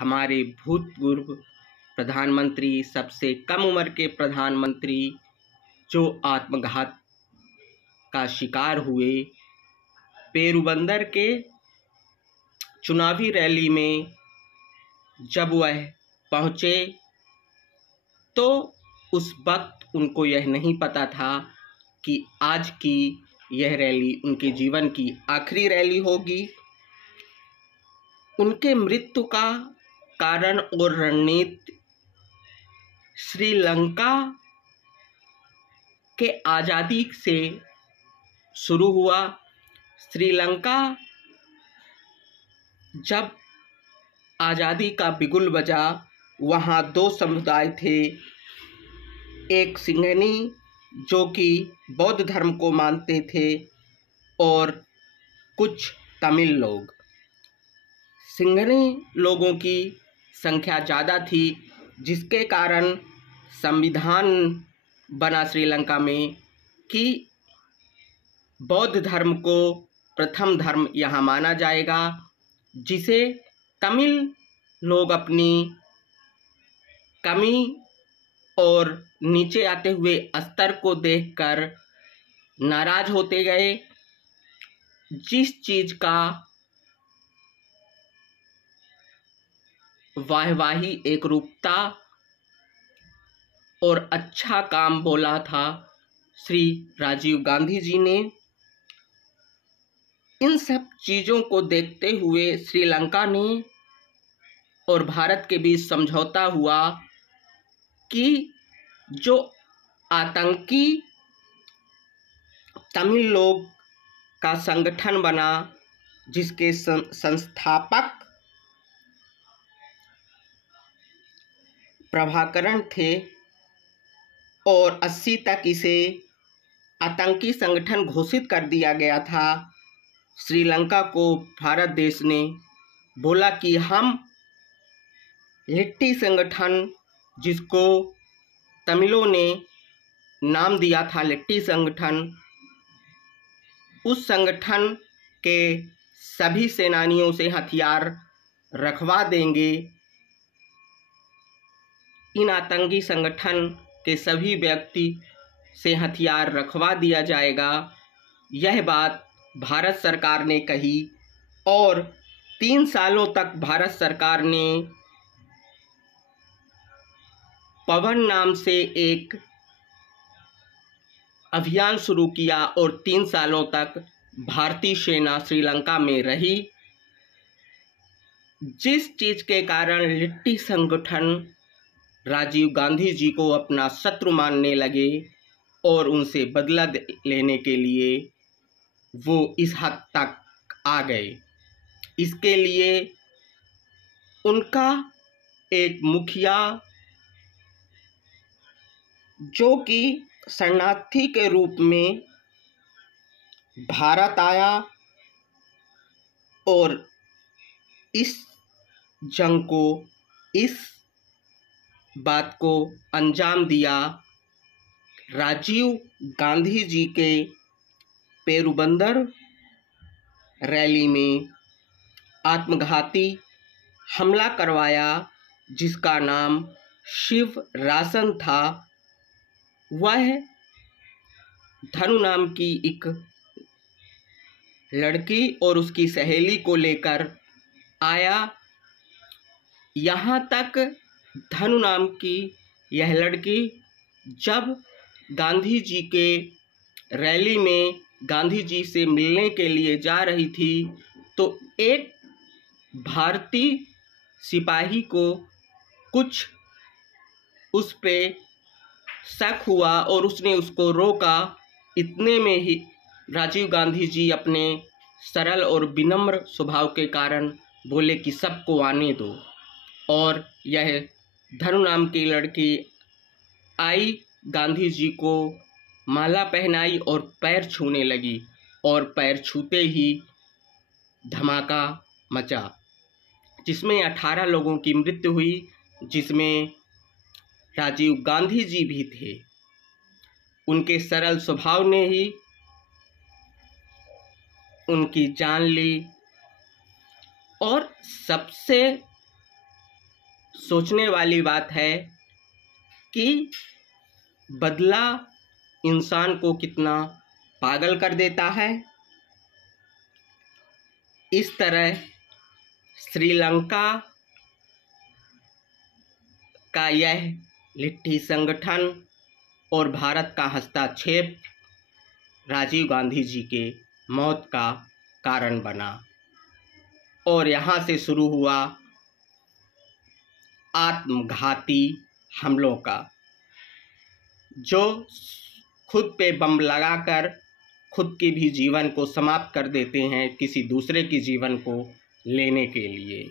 हमारे भूतपूर्व प्रधानमंत्री, सबसे कम उम्र के प्रधानमंत्री जो आत्मघात का शिकार हुए, पेरुबंदर के चुनावी रैली में जब वह पहुँचे तो उस वक्त उनको यह नहीं पता था कि आज की यह रैली उनके जीवन की आखिरी रैली होगी। उनके मृत्यु का कारण और रणनीति श्रीलंका के आज़ादी से शुरू हुआ। श्रीलंका जब आज़ादी का बिगुल बजा, वहाँ दो समुदाय थे, एक सिंघनी जो कि बौद्ध धर्म को मानते थे और कुछ तमिल लोग। सिंघनी लोगों की संख्या ज़्यादा थी, जिसके कारण संविधान बना श्रीलंका में कि बौद्ध धर्म को प्रथम धर्म यहाँ माना जाएगा, जिसे तमिल लोग अपनी कमी और नीचे आते हुए स्तर को देखकर नाराज होते गए। जिस चीज़ का वाहवाही, एकरूपता और अच्छा काम बोला था श्री राजीव गांधी जी ने, इन सब चीज़ों को देखते हुए श्रीलंका ने और भारत के बीच समझौता हुआ कि जो आतंकी तमिल लोग का संगठन बना, जिसके संस्थापक प्रभाकरण थे और 80 तक इसे आतंकी संगठन घोषित कर दिया गया था, श्रीलंका को भारत देश ने बोला कि हम लिट्टी संगठन, जिसको तमिलों ने नाम दिया था लिट्टी संगठन, उस संगठन के सभी सेनानियों से हथियार रखवा देंगे। इन आतंकी संगठन के सभी व्यक्ति से हथियार रखवा दिया जाएगा। यह बात भारत सरकार ने कही और 3 सालों तक भारत सरकार ने पवन नाम से एक अभियान शुरू किया और 3 सालों तक भारतीय सेना श्रीलंका में रही। जिस चीज़ के कारण लिट्टी संगठन राजीव गांधी जी को अपना शत्रु मानने लगे और उनसे बदला लेने के लिए वो इस हद तक आ गए। इसके लिए उनका एक मुखिया, जो कि शरणार्थी के रूप में भारत आया और इस जंग को, इस बात को अंजाम दिया। राजीव गांधी जी के पेरुबंदर रैली में आत्मघाती हमला करवाया, जिसका नाम शिव रासन था। वह धनु नाम की एक लड़की और उसकी सहेली को लेकर आया। यहाँ तक धनु नाम की यह लड़की जब गांधी जी के रैली में गांधी जी से मिलने के लिए जा रही थी, तो एक भारतीय सिपाही को कुछ उस पे शक हुआ और उसने उसको रोका। इतने में ही राजीव गांधी जी अपने सरल और विनम्र स्वभाव के कारण बोले कि सबको आने दो, और यह धनु नाम की लड़की आई, गांधी जी को माला पहनाई और पैर छूने लगी, और पैर छूते ही धमाका मचा, जिसमें 18 लोगों की मृत्यु हुई, जिसमें राजीव गांधी जी भी थे। उनके सरल स्वभाव ने ही उनकी जान ली। और सबसे सोचने वाली बात है कि बदला इंसान को कितना पागल कर देता है। इस तरह श्रीलंका का यह लिट्टी संगठन और भारत का हस्तक्षेप राजीव गांधी जी के मौत का कारण बना और यहाँ से शुरू हुआ आत्मघाती हमलों का, जो खुद पे बम लगाकर खुद के भी जीवन को समाप्त कर देते हैं किसी दूसरे के जीवन को लेने के लिए।